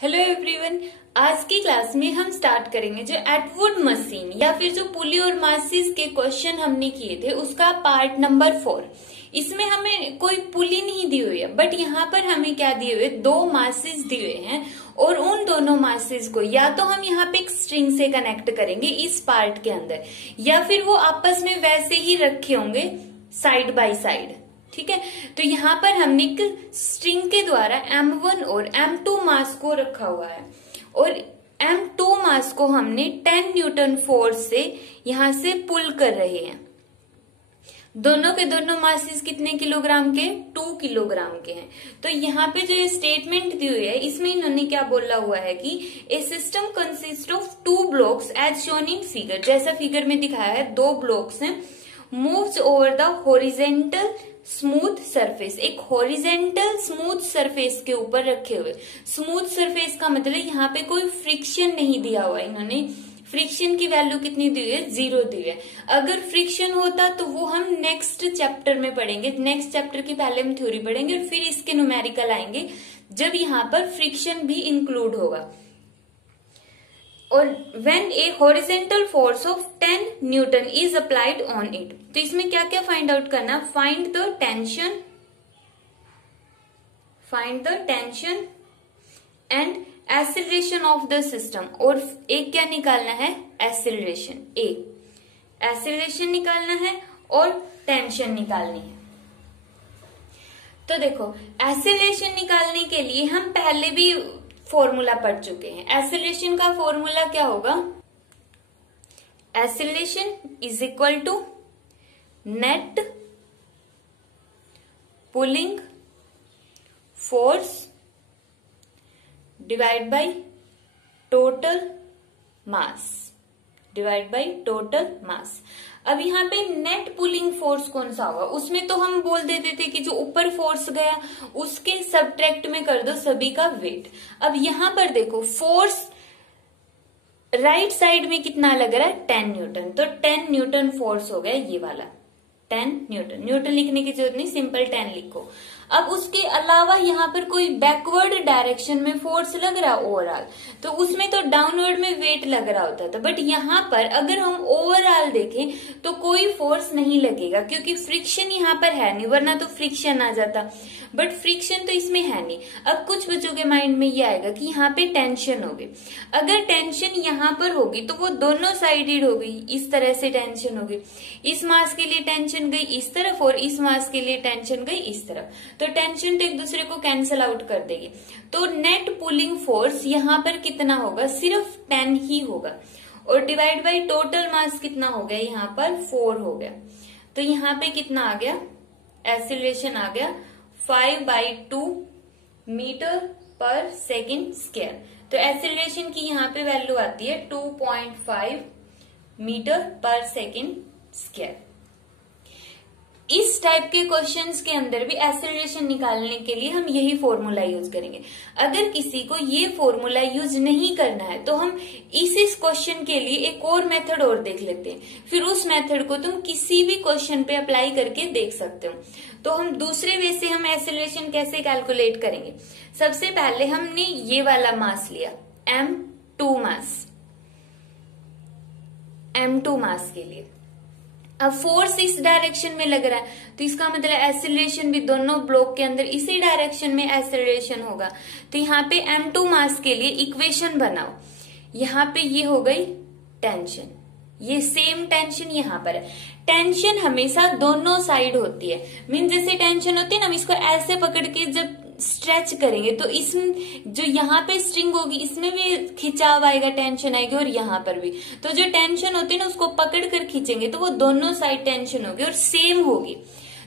Hello everyone. आज की class में हम स्टार्ट करेंगे जो एटवुड मशीन या फिर जो पुली और मासिस के क्वेश्चन हमने किए थे उसका पार्ट नंबर 4। इसमें हमें कोई पुली नहीं दी हुई है, बट यहाँ पर हमें क्या दिए हुए, दो मासिस दिए हुए हैं और उन दोनों मासिस को या तो हम यहाँ पे एक स्ट्रिंग से कनेक्ट करेंगे इस पार्ट के अंदर, या फिर वो आपस में वैसे ही रखे होंगे साइड बाय साइड। ठीक है, तो यहाँ पर हमने एक स्ट्रिंग के द्वारा M1 और M2 मास को रखा हुआ है और M2 मास को हमने 10 न्यूटन फोर्स से यहाँ से पुल कर रहे हैं। दोनों के दोनों मासेस कितने किलोग्राम के, 2 किलोग्राम के हैं। तो यहाँ पे जो ये स्टेटमेंट दी हुई है इसमें इन्होंने क्या बोला हुआ है कि a system consist of 2 blocks as shown in figure, जैसा फिगर में दिखाया है 2 ब्लॉक्स हैं, moves over the horizontal smooth surface, एक हॉरिजेंटल स्मूथ सरफेस के ऊपर रखे हुए। स्मूथ सरफेस का मतलब यहाँ पे कोई फ्रिक्शन नहीं दिया हुआ, इन्होंने फ्रिक्शन की वैल्यू कितनी दी हुई है, 0 दी है। अगर फ्रिक्शन होता तो वो हम नेक्स्ट चैप्टर में पढ़ेंगे, नेक्स्ट चैप्टर की पहले हम थ्योरी पढ़ेंगे और फिर इसके न्यूमेरिकल आएंगे जब यहाँ पर फ्रिक्शन भी इंक्लूड होगा। और when a horizontal force of 10 Newton is applied on it, तो इसमें क्या क्या फाइंड आउट करना, find the tension and acceleration of the system. और एक क्या निकालना है, एक्सेलरेशन, एक्सेलरेशन निकालना है और टेंशन निकालनी है। तो देखो एक्सेलरेशन निकालने के लिए हम पहले भी फॉर्मूला पढ़ चुके हैं। एक्सेलरेशन का फॉर्मूला क्या होगा, acceleration is equal to net pulling force divide by total mass. अब यहाँ पे नेट पुलिंग फोर्स कौन सा होगा, उसमें तो हम बोल देते थे कि जो ऊपर फोर्स गया उसके सबट्रैक्ट में कर दो सभी का वेट। अब यहाँ पर देखो फोर्स राइट साइड में कितना लग रहा है, 10 न्यूटन, तो 10 न्यूटन फोर्स हो गया ये वाला, 10 न्यूटन लिखने की जरूरत नहीं, सिंपल 10 लिखो। अब उसके अलावा यहाँ पर कोई बैकवर्ड डायरेक्शन में फोर्स लग रहा ओवरऑल, तो उसमें तो डाउनवर्ड में वेट लग रहा होता था, बट यहाँ पर अगर हम ओवरऑल देखें तो कोई फोर्स नहीं लगेगा क्योंकि फ्रिक्शन यहाँ पर है नहीं, वरना तो फ्रिक्शन आ जाता, बट फ्रिक्शन तो इसमें है नहीं। अब कुछ बच्चों के माइंड में ये आएगा कि यहाँ पे टेंशन होगी, अगर टेंशन यहाँ पर होगी तो वो दोनों साइडेड होगी, इस तरह से टेंशन होगी, इस मास के लिए टेंशन गई इस तरफ और इस मास के लिए टेंशन गई इस तरफ, तो टेंशन तो एक दूसरे को कैंसिल आउट कर देगी। तो नेट पुलिंग फोर्स यहाँ पर कितना होगा, सिर्फ 10 ही होगा, और डिवाइड बाय टोटल मास कितना हो गया, यहाँ पर 4 हो गया। तो यहाँ पे कितना आ गया, एक्सेलरेशन आ गया 5/2 मीटर पर सेकेंड स्क्वायर। तो एक्सेलरेशन की यहाँ पे वैल्यू आती है 2.5 मीटर पर सेकेंड स्क्वायर। इस टाइप के क्वेश्चंस के अंदर भी एक्सेलरेशन निकालने के लिए हम यही फॉर्मूला यूज करेंगे। अगर किसी को ये फॉर्मूला यूज नहीं करना है तो हम इस क्वेश्चन के लिए एक और मेथड और देख लेते हैं, फिर उस मेथड को तुम किसी भी क्वेश्चन पे अप्लाई करके देख सकते हो। तो हम दूसरे वे से हम एक्सेलरेशन कैसे कैलकुलेट करेंगे, सबसे पहले हमने ये वाला मास लिया M2 मास के लिए। अब फोर्स इस डायरेक्शन में लग रहा है तो इसका मतलब एक्सेलरेशन भी दोनों ब्लॉक के अंदर इसी डायरेक्शन में एक्सेलरेशन होगा। तो यहाँ पे M2 मास के लिए इक्वेशन बनाओ, यहाँ पे ये हो गई टेंशन, ये सेम टेंशन यहाँ पर है। टेंशन हमेशा दोनों साइड होती है, मीन जैसे टेंशन होती है ना, हम इसको ऐसे पकड़ के जब स्ट्रेच करेंगे तो इस जो यहाँ पे स्ट्रिंग होगी इसमें भी खिंचाव आएगा, टेंशन आएगी, और यहाँ पर भी। तो जो टेंशन होती है ना उसको पकड़ कर खींचेंगे तो वो दोनों साइड टेंशन होगी और सेम होगी।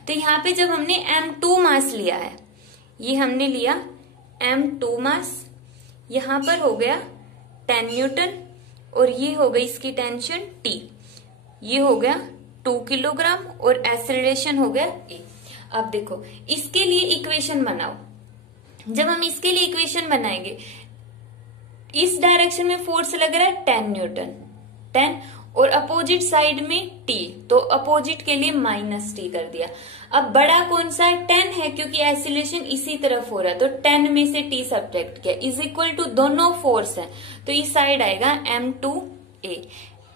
तो यहाँ पे जब हमने M2 मास लिया है, ये हमने लिया M2 मास, यहाँ पर हो गया 10 न्यूटन और ये हो गई इसकी टेंशन T, ये हो गया 2 किलोग्राम और एक्सेलरेशन हो गया A। अब देखो इसके लिए इक्वेशन बनाओ, जब हम इसके लिए इक्वेशन बनाएंगे, इस डायरेक्शन में फोर्स लग रहा है 10 न्यूटन, 10, और अपोजिट साइड में t, तो अपोजिट के लिए -t कर दिया। अब बड़ा कौन सा है? 10 है, क्योंकि एसिलेशन इसी तरफ हो रहा है, तो 10 में से t सब्ट्रैक्ट किया, इज इक्वल टू दोनों फोर्स है, तो इस साइड आएगा m2a।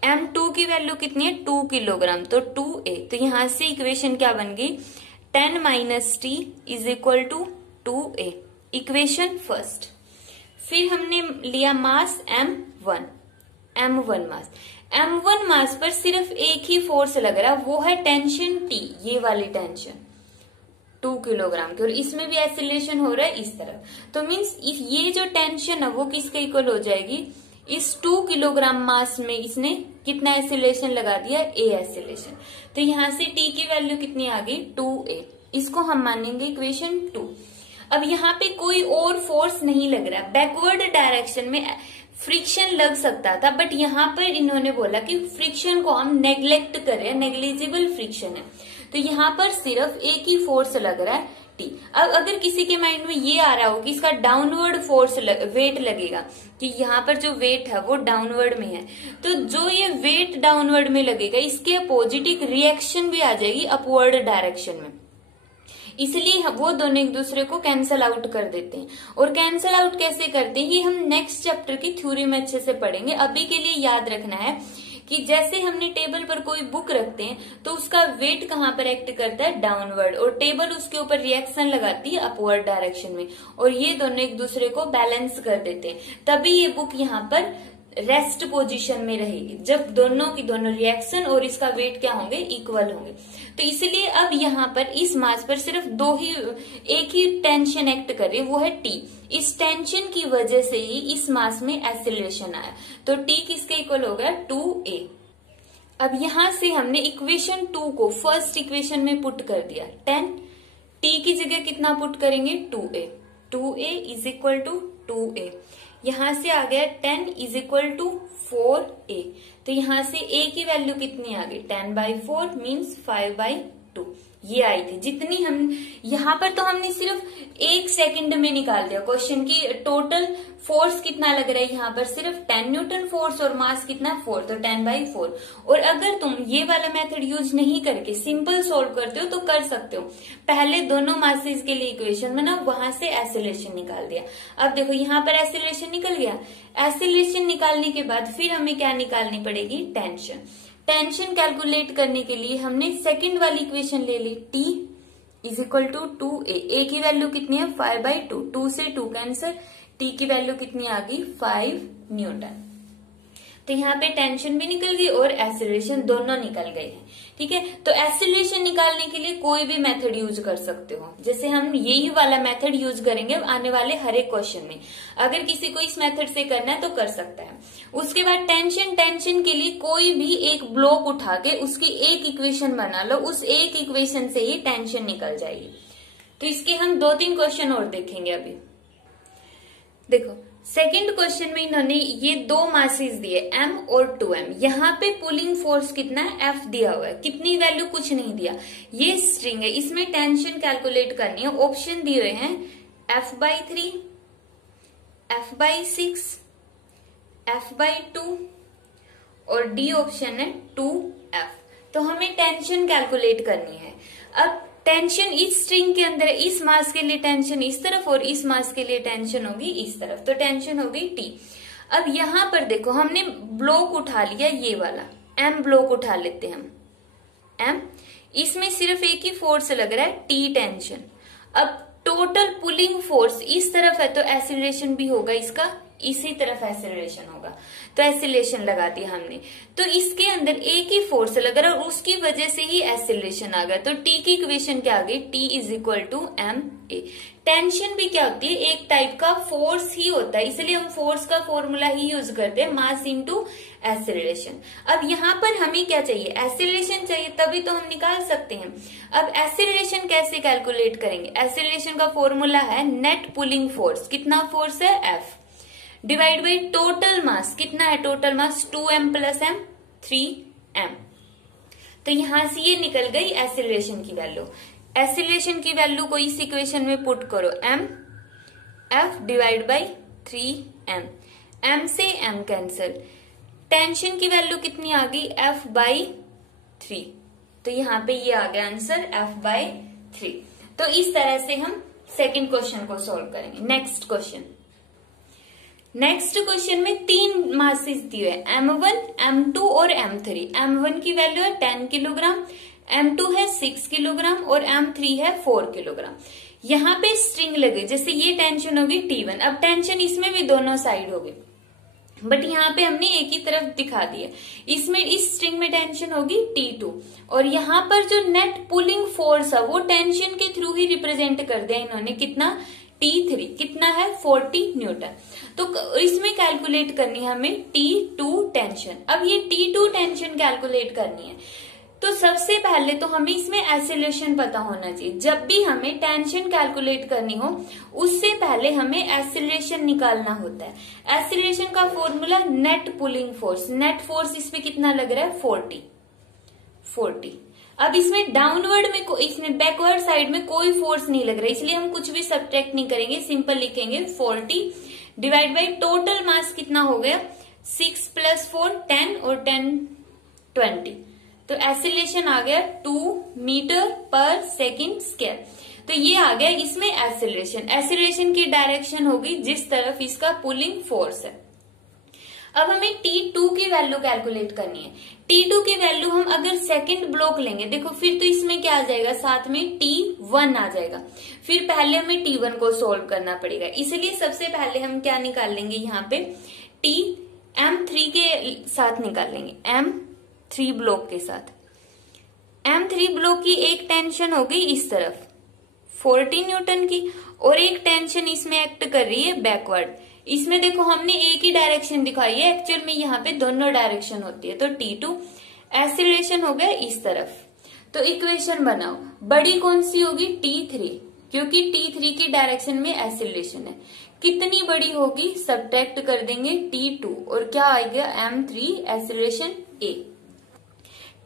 m2 की वैल्यू कितनी है? 2 किलोग्राम, तो 2a। तो यहां से इक्वेशन क्या बन गई? 10 - t is equal to 2a, equation first. फिर हमने लिया मास m1 मास। m1 मास पर सिर्फ एक ही फोर्स लग रहा है, वो है टेंशन T, ये वाली टेंशन 2 किलोग्राम की, और इसमें भी एसिलेशन हो रहा है इस तरफ, तो मीन्स ये जो टेंशन है वो किसके इक्वल हो जाएगी? इस 2 किलोग्राम मास में इसने कितना एसिलेशन लगा दिया? A acceleration. तो यहां से T की वैल्यू कितनी आ गई? 2a। इसको हम मानेंगे इक्वेशन 2। अब यहाँ पे कोई और फोर्स नहीं लग रहा, बैकवर्ड डायरेक्शन में फ्रिक्शन लग सकता था, बट यहाँ पर इन्होंने बोला कि फ्रिक्शन को हम नेग्लेक्ट कर रहे हैं, नेग्लिजिबल फ्रिक्शन है, तो यहाँ पर सिर्फ एक ही फोर्स लग रहा है T। अब अगर किसी के माइंड में ये आ रहा हो कि इसका डाउनवर्ड फोर्स वेट लगेगा, कि यहाँ पर जो वेट है वो डाउनवर्ड में है, तो जो ये वेट डाउनवर्ड में लगेगा इसके अपोजिट एक रिएक्शन भी आ जाएगी अपवर्ड डायरेक्शन में, इसलिए वो दोनों एक दूसरे को कैंसल आउट कर देते हैं। और कैंसल आउट कैसे करते हैं ये हम नेक्स्ट चैप्टर की थ्योरी में अच्छे से पढ़ेंगे। अभी के लिए याद रखना है कि जैसे हमने टेबल पर कोई बुक रखते हैं तो उसका वेट कहाँ पर एक्ट करता है? डाउनवर्ड, और टेबल उसके ऊपर रिएक्शन लगाती है अपवर्ड डायरेक्शन में, और ये दोनों एक दूसरे को बैलेंस कर देते हैं, तभी ये बुक यहाँ पर रेस्ट पोजीशन में रहेगी, जब दोनों की दोनों रिएक्शन और इसका वेट क्या होंगे? इक्वल होंगे। तो इसलिए अब यहाँ पर इस मास पर सिर्फ एक ही टेंशन एक्ट कर रही है, वो है T। इस टेंशन की वजह से ही इस मास में एसिलेशन आया, तो T किसके इक्वल हो गया? 2a। अब यहां से हमने इक्वेशन 2 को फर्स्ट इक्वेशन में पुट कर दिया, 10, T की जगह कितना पुट करेंगे? 2a is equal to 2a। यहां से आ गया 10 इज इक्वल टू 4a, तो यहां से a की वैल्यू कितनी आ गई? 10/4 मीन्स 5/2, ये आई थी। जितनी हम यहाँ पर तो हमने सिर्फ 1 सेकंड में निकाल दिया क्वेश्चन की टोटल फोर्स कितना लग रहा है, यहाँ पर सिर्फ 10 न्यूटन फोर्स और मास कितना 4, तो 10/4। और अगर तुम ये वाला मेथड यूज नहीं करके सिंपल सोल्व करते हो तो कर सकते हो, पहले दोनों मासेस के लिए इक्वेशन बनाओ, वहां से एसिलेशन निकाल दिया। अब देखो यहाँ पर एसिलेशन निकल गया, एसिलेशन निकालने के बाद फिर हमें क्या निकालनी पड़ेगी? टेंशन। टेंशन कैलकुलेट करने के लिए हमने सेकंड वाली इक्वेशन ले ली, T is equal to 2a। की वैल्यू कितनी है? 5/2, 2 से 2 कैंसर, T की वैल्यू कितनी आ गई? 5 न्यूटन। तो यहाँ पे टेंशन भी निकल गई और एसिलेशन दोनों निकल गए हैं, ठीक है। तो एसिलेशन निकालने के लिए कोई भी मेथड यूज कर सकते हो, जैसे हम यही वाला मेथड यूज करेंगे आने वाले हर एक क्वेश्चन में। अगर किसी को इस मेथड से करना है तो कर सकता है। उसके बाद टेंशन के लिए कोई भी एक ब्लॉक उठा के उसकी एक इक्वेशन बना लो, उस एक इक्वेशन से ही टेंशन निकल जाएगी। तो इसके हम 2-3 क्वेश्चन और देखेंगे। अभी देखो सेकंड क्वेश्चन में इन्होंने ये 2 मासेस दिए m और 2m। यहाँ पे पुलिंग फोर्स कितना है? F दिया हुआ है, कितनी वैल्यू कुछ नहीं दिया। ये स्ट्रिंग है, इसमें टेंशन कैलकुलेट करनी है। ऑप्शन दिए हुए हैं F/3, F/6, F/2 और D ऑप्शन है 2F। तो हमें टेंशन कैलकुलेट करनी है। अब टेंशन इस स्ट्रिंग के अंदर, इस मास के लिए टेंशन इस तरफ और इस मास के लिए टेंशन होगी इस तरफ, तो टेंशन होगी T। अब यहाँ पर देखो हमने ब्लॉक उठा लिया, ये वाला M ब्लॉक उठा लेते हैं हम, M इसमें सिर्फ एक ही फोर्स लग रहा है T टेंशन। अब टोटल पुलिंग फोर्स इस तरफ है तो एसिलेशन भी होगा इसका, इसी तरफ एसिलेशन होगा, तो एसिलेशन लगा दिया हमने। तो इसके अंदर एक ही फोर्स लग रहा है और उसकी वजह से ही एसिलेशन आ गया। तो T की इक्वेशन क्या आ गई? T is equal to ma। Tension भी क्या होती है? एक टाइप का फोर्स ही होता है, इसलिए हम फोर्स का फॉर्मूला ही यूज करते हैं, मास इनटू एसिलेशन। अब यहाँ पर हमें क्या चाहिए? एसिलेशन चाहिए, तभी तो हम निकाल सकते हैं। अब एसिलेशन कैसे कैलकुलेट करेंगे? एसिलेशन का फॉर्मूला है नेट पुलिंग फोर्स, कितना फोर्स है? F divide by total mass, कितना है total mass? 2m + m 3m। तो यहां से ये निकल गई एसिलेशन की वैल्यू। एसिलेशन की वैल्यू को इस इक्वेशन में पुट करो, m F divide by 3m, m से m कैंसिल, टेंशन की वैल्यू कितनी आ गई, F/3। तो यहाँ पे ये आ गया आंसर F/3। तो इस तरह से हम सेकंड क्वेश्चन को सॉल्व करेंगे। नेक्स्ट क्वेश्चन में 3 मासेस दिए है, M1, M2 और M3। M1 की वैल्यू है 10 किलोग्राम, M2 है 6 किलोग्राम और M3 है 4 किलोग्राम। यहाँ पे स्ट्रिंग लगे, जैसे ये टेंशन होगी T1। अब टेंशन इसमें भी दोनों साइड होगी, बट यहाँ पे हमने एक ही तरफ दिखा दिया। इसमें इस स्ट्रिंग में टेंशन होगी T2 और यहाँ पर जो नेट पुलिंग फोर्स है वो टेंशन के थ्रू ही रिप्रेजेंट कर दिया इन्होंने, कितना, T3 कितना है 40 न्यूटन। तो इसमें कैलकुलेट करनी है हमें T2 टेंशन। अब ये T2 टेंशन कैलकुलेट करनी है तो सबसे पहले तो हमें इसमें एक्सेलरेशन पता होना चाहिए। जब भी हमें टेंशन कैलकुलेट करनी हो उससे पहले हमें एक्सेलरेशन निकालना होता है। एक्सेलरेशन का formula net pulling force, net force इसमें कितना लग रहा है 40। अब इसमें डाउनवर्ड में इसमें बैकवर्ड साइड में कोई फोर्स नहीं लग रहा है, इसलिए हम कुछ भी सब्ट्रैक्ट नहीं करेंगे, सिंपल लिखेंगे 40 डिवाइड बाई टोटल मास कितना हो गया 6 + 4 10 और 10 20। तो एक्सेलरेशन आ गया 2 मीटर पर सेकेंड स्क्वायर। तो ये आ गया इसमें एक्सेलरेशन की डायरेक्शन होगी जिस तरफ इसका पुलिंग फोर्स है। अब हमें T2 की वैल्यू कैलकुलेट करनी है। T2 की वैल्यू हम अगर सेकंड ब्लॉक लेंगे, देखो फिर तो इसमें क्या आ जाएगा, साथ में T1 आ जाएगा। फिर पहले हमें T1 को सोल्व करना पड़ेगा, इसलिए सबसे पहले हम क्या निकाल लेंगे, यहाँ पे M3 के साथ निकाल लेंगे, M3 ब्लॉक के साथ। M3 ब्लॉक की एक टेंशन हो गई इस तरफ 40 न्यूटन की और एक टेंशन इसमें एक्ट कर रही है बैकवर्ड। इसमें देखो हमने एक ही डायरेक्शन दिखाई है, एक्चुअल में यहाँ पे दोनों डायरेक्शन होती है। तो T2 एक्सीलरेशन हो गया इस तरफ। तो इक्वेशन बनाओ, बड़ी कौन सी होगी T3, क्योंकि T3 की डायरेक्शन में एक्सीलरेशन है। कितनी बड़ी होगी, सब्ट्रैक्ट कर देंगे T2 और क्या आएगा M3 एक्सीलरेशन A।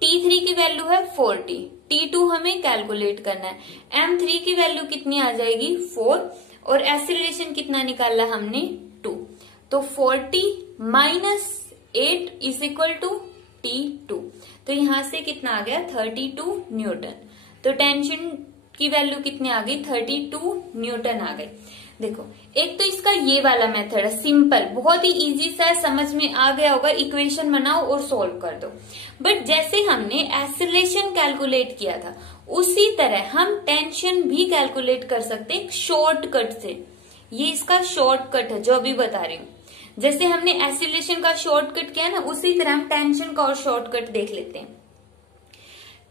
T3 की वैल्यू है 40, T2 हमें कैलकुलेट करना है। M3 की वैल्यू कितनी आ जाएगी 4 और एक्सीलरेशन कितना निकाला हमने 2। तो 40 - 8 = T2। तो यहां से कितना आ गया 32 न्यूटन। तो टेंशन की वैल्यू कितनी आ गई 32 न्यूटन आ गई। देखो एक तो इसका ये वाला मेथड है, सिंपल, बहुत ही इजी सा है, समझ में आ गया होगा। इक्वेशन बनाओ और सोल्व कर दो। बट जैसे हमने एक्सीलरेशन कैलकुलेट किया था उसी तरह हम टेंशन भी कैलकुलेट कर सकते हैं शॉर्टकट से। ये इसका शॉर्टकट है जो अभी बता रही हूँ। जैसे हमने एक्सीलरेशन का शॉर्टकट किया ना, उसी तरह हम टेंशन का और शॉर्टकट देख लेते हैं।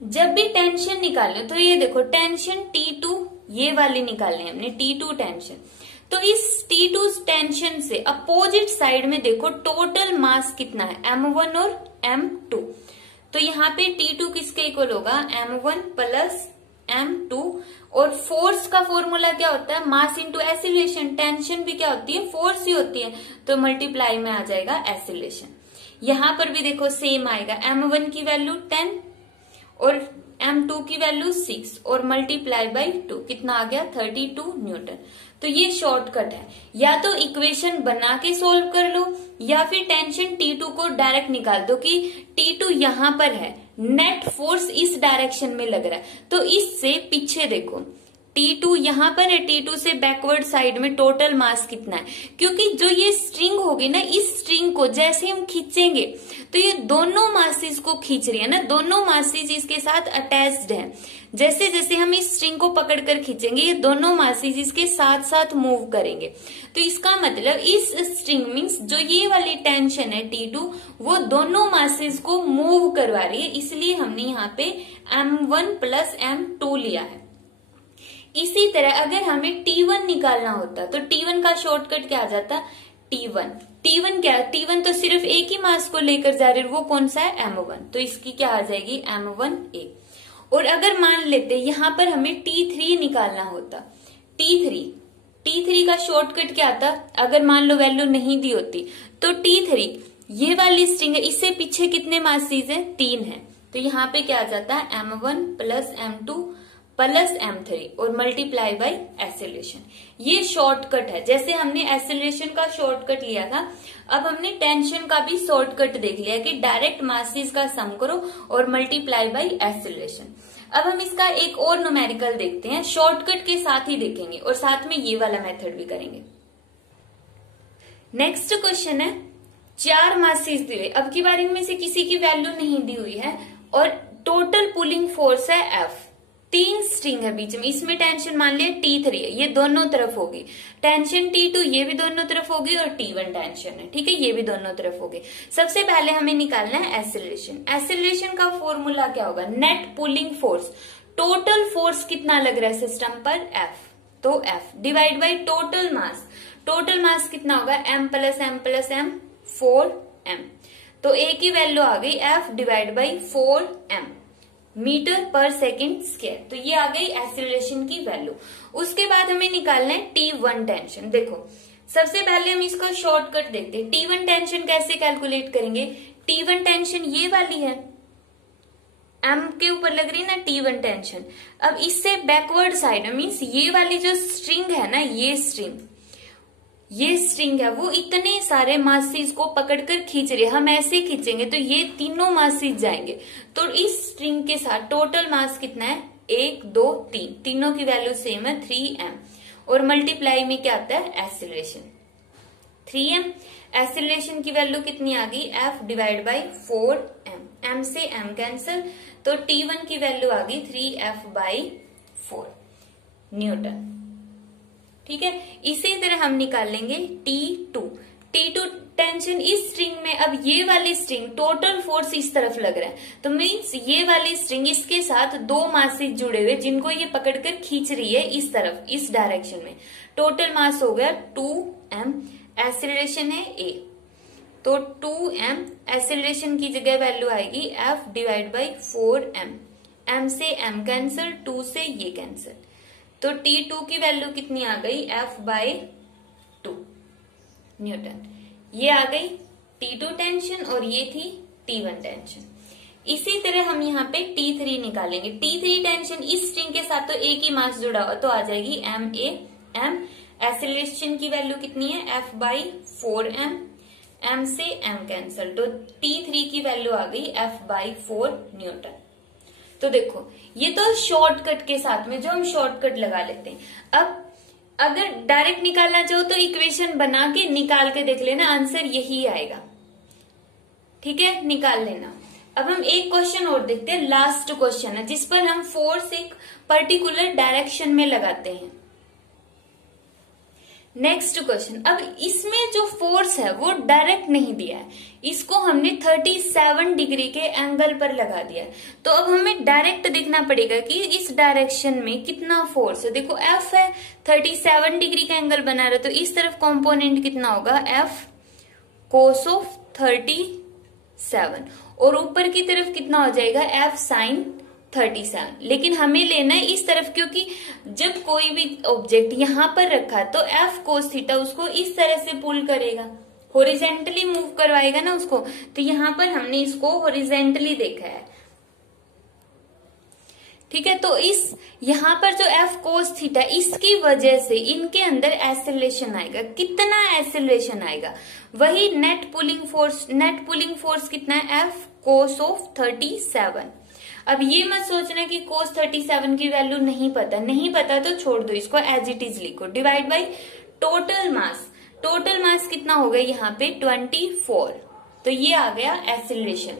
जब भी टेंशन निकालने, तो ये देखो टेंशन T2 ये वाली निकालनी है हमने, T2 टेंशन। तो इस T2 टेंशन से अपोजिट साइड में देखो टोटल मास कितना है M1 और M2। तो यहाँ पे T2 किसके इक्वल होगा M1 + M2 और फोर्स का फॉर्मूला क्या होता है मास इंटू एक्सीलरेशन। टेंशन भी क्या होती है फोर्स ही होती है, तो मल्टीप्लाई में आ जाएगा एक्सीलरेशन। यहाँ पर भी देखो सेम आएगा, M1 की वैल्यू 10 और M2 की वैल्यू 6 और मल्टीप्लाई बाई 2 कितना आ गया 32 न्यूटन। तो ये शॉर्टकट है, या तो इक्वेशन बना के सोल्व कर लो या फिर टेंशन T2 को डायरेक्ट निकाल दो कि T2 यहाँ पर है, नेट फोर्स इस डायरेक्शन में लग रहा है। तो इससे पीछे देखो T2 यहाँ पर है, T2 से बैकवर्ड साइड में टोटल मास कितना है, क्योंकि जो ये स्ट्रिंग होगी ना, इस स्ट्रिंग को जैसे हम खींचेंगे तो ये दोनों मासेस को खींच रही है ना, दोनों मासेस इसके साथ अटैच्ड है। जैसे जैसे हम इस स्ट्रिंग को पकड़कर खींचेंगे ये दोनों मासेस इसके साथ साथ मूव करेंगे। तो इसका मतलब इस स्ट्रिंग मीन्स जो ये वाली टेंशन है T2 वो दोनों मासेस को मूव करवा रही है, इसलिए हमने यहाँ पे M1 + M2 लिया है। इसी तरह अगर हमें T1 निकालना होता तो T1 का शॉर्टकट क्या आ जाता T1 क्या है, T1 तो सिर्फ एक ही मास को लेकर जा रहे, वो कौन सा है M1, तो इसकी क्या आ जाएगी M1A। और अगर मान लेते यहाँ पर हमें T3 निकालना होता, T3 का शॉर्टकट क्या आता, अगर मान लो वैल्यू नहीं दी होती तो T3 ये वाली स्ट्रिंग है, इससे पीछे कितने मासेस हैं 3 है, तो यहाँ पे क्या आ जाता है M1 + M2 प्लस m3 और मल्टीप्लाई बाय एक्सेलरेशन। ये शॉर्टकट है, जैसे हमने एक्सेलरेशन का शॉर्टकट लिया था, अब हमने टेंशन का भी शॉर्टकट देख लिया कि डायरेक्ट मासेस का सम करो और मल्टीप्लाई बाय एक्सेलरेशन। अब हम इसका एक और न्यूमेरिकल देखते हैं, शॉर्टकट के साथ ही देखेंगे और साथ में ये वाला मेथड भी करेंगे। नेक्स्ट क्वेश्चन है, 4 मासेस दिए, अब की बारी में से किसी की वैल्यू नहीं दी हुई है और टोटल पुलिंग फोर्स है F, 3 स्ट्रिंग है बीच में, इसमें टेंशन मान लिया T3 है, ये दोनों तरफ होगी, टेंशन T2 ये भी दोनों तरफ होगी और T1 टेंशन है, ठीक है, ये भी दोनों तरफ होगी। सबसे पहले हमें निकालना है एक्सेलरेशन। एक्सेलरेशन का फॉर्मूला क्या होगा, net pulling force, total force कितना लग रहा है सिस्टम पर F, तो F divide by total mass, total mass कितना होगा m प्लस m 4m, तो A की वैल्यू आ गई F divide by 4m metre पर सेकेंड स्क्वायर, तो ये आ गई एक्सेलरेशन की वैल्यू। उसके बाद हमें निकालना है T1 टेंशन। देखो सबसे पहले हम इसका शॉर्टकट देखते हैं, T1 टेंशन कैसे कैलकुलेट करेंगे, T1 टेंशन ये वाली है, M के ऊपर लग रही है ना T1 टेंशन, अब इससे बैकवर्ड साइड मीन्स ये वाली जो स्ट्रिंग है ना, ये स्ट्रिंग है वो इतने सारे मासेस को पकड़कर खींच रही है, हम ऐसे खींचेंगे तो ये तीनों मासेस जाएंगे, तो इस स्ट्रिंग के साथ टोटल मास कितना है 1 2 3, तीनों की वैल्यू सेम है 3m और मल्टीप्लाई में क्या आता है एक्सेलरेशन 3m, एक्सेलरेशन की वैल्यू कितनी आ गई F divide by 4m, m से m कैंसिल, तो T1 की वैल्यू आ गई 3F बाई 4 न्यूटन, ठीक है। इसी तरह हम निकाल लेंगे T2 टेंशन इस स्ट्रिंग में, अब ये वाली स्ट्रिंग टोटल फोर्स इस तरफ लग रहा है, तो मीन्स ये वाली स्ट्रिंग इसके साथ 2 मासेस जुड़े हुए जिनको ये पकड़कर खींच रही है इस तरफ, इस डायरेक्शन में, टोटल मास हो गया 2m, एक्सेलरेशन है A, तो 2m एक्सेलरेशन की जगह वैल्यू आएगी F divide by 4m, m से m कैंसिल, 2 से ये कैंसिल, तो T2 की वैल्यू कितनी आ गई F बाई 2 न्यूटन, ये आ गई T2 टेंशन और ये थी T1 टेंशन। इसी तरह हम यहाँ पे T3 निकालेंगे, T3 टेंशन इस स्ट्रिंग के साथ तो एक ही मास जुड़ा हुआ, तो आ जाएगी m एक्सेलरेशन की वैल्यू कितनी है F बाई 4m, m से m कैंसिल, तो T3 की वैल्यू आ गई F बाई 4 न्यूटन। तो देखो ये तो शॉर्टकट के साथ में जो हम शॉर्टकट लगा लेते हैं, अब अगर डायरेक्ट निकालना चाहो तो इक्वेशन बना के निकाल के देख लेना, आंसर यही आएगा, ठीक है, निकाल लेना। अब हम एक क्वेश्चन और देखते हैं, लास्ट क्वेश्चन है जिस पर हम फोर्स एक पर्टिकुलर डायरेक्शन में लगाते हैं। नेक्स्ट क्वेश्चन, अब इसमें जो फोर्स है वो डायरेक्ट नहीं दिया है, इसको हमने 37 डिग्री के एंगल पर लगा दिया है, तो अब हमें डायरेक्ट देखना पड़ेगा कि इस डायरेक्शन में कितना फोर्स है। देखो F है, 37 डिग्री का एंगल बना रहा है, तो इस तरफ कंपोनेंट कितना होगा F कोस ऑफ 37 और ऊपर की तरफ कितना हो जाएगा F साइन 37, लेकिन हमें लेना है इस तरफ, क्योंकि जब कोई भी ऑब्जेक्ट यहाँ पर रखा तो F कोस थीटा उसको इस तरह से पुल करेगा, हॉरिजेंटली मूव करवाएगा ना उसको, तो यहाँ पर हमने इसको हॉरिजेंटली देखा है, ठीक है। तो इस यहाँ पर जो F कोस थीटा, इसकी वजह से इनके अंदर एक्सेलरेशन आएगा, कितना एक्सेलरेशन आएगा, वही नेट पुलिंग फोर्स कितना है F कोस ऑफ 37। अब ये मत सोचना कि कोस 37 की वैल्यू नहीं पता तो छोड़ दो, इसको एज इट इज लिखो, डिवाइड बाई टोटल मास कितना हो गया यहाँ पे 24, तो ये आ गया एक्सेलरेशन।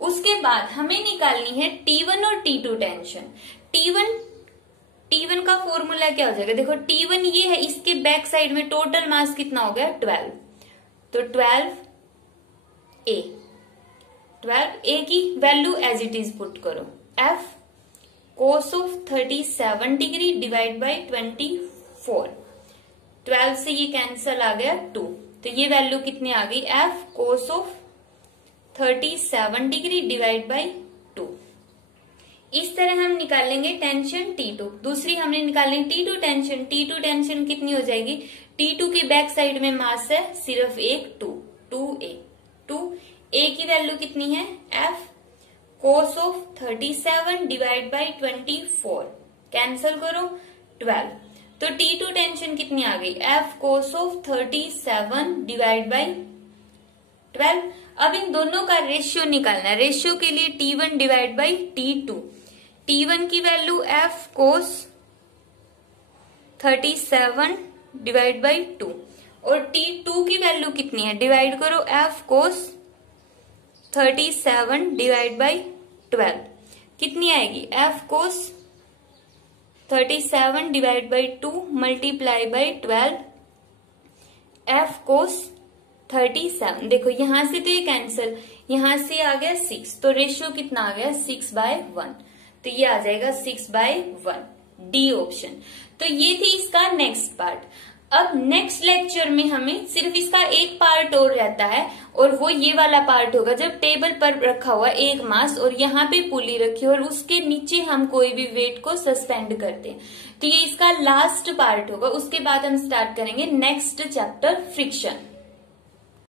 उसके बाद हमें निकालनी है T1 और T2 टेंशन। T1 का फॉर्मूला क्या हो जाएगा, देखो T1 ये है, इसके बैक साइड में टोटल मास कितना हो गया 12, तो 12A की value as it is put करो, F cos of 37 degree divide by 24, 12 से ये कैंसल आ गया 2, तो ये वैल्यू कितनी आ गई F cos of 37 degree divide by 2। इस तरह हम निकालेंगे टेंशन T2। दूसरी हमने निकालनी T2 टेंशन कितनी हो जाएगी, T2 की बैक साइड में मास है सिर्फ एक 2A की वैल्यू कितनी है F cos of 37 divide by 24, cancel करो 12, तो T2 टेंशन कितनी आ गई, F cos of 37 divide by 12। अब इन दोनों का रेशियो निकालना है, रेशियो के लिए T1 divide by T2, T1 की value F cos 37 divide by 2 और T2 की वैल्यू कितनी है, डिवाइड करो F cos 37 डिवाइड बाई 12, कितनी आएगी, F cos 37 divide by 2 multiply by 12, F cos 37, देखो यहां से तो ये कैंसल, यहां से आ गया 6, तो रेशियो कितना आ गया 6/1, तो ये आ जाएगा 6/1, डी ऑप्शन। तो ये थी इसका नेक्स्ट पार्ट। अब नेक्स्ट लेक्चर में हमें सिर्फ इसका एक पार्ट और रहता है और वो ये वाला पार्ट होगा जब टेबल पर रखा हुआ एक मास और यहाँ पे पुली रखी और उसके नीचे हम कोई भी वेट को सस्पेंड करते हैं, तो ये इसका लास्ट पार्ट होगा। उसके बाद हम स्टार्ट करेंगे नेक्स्ट चैप्टर फ्रिक्शन।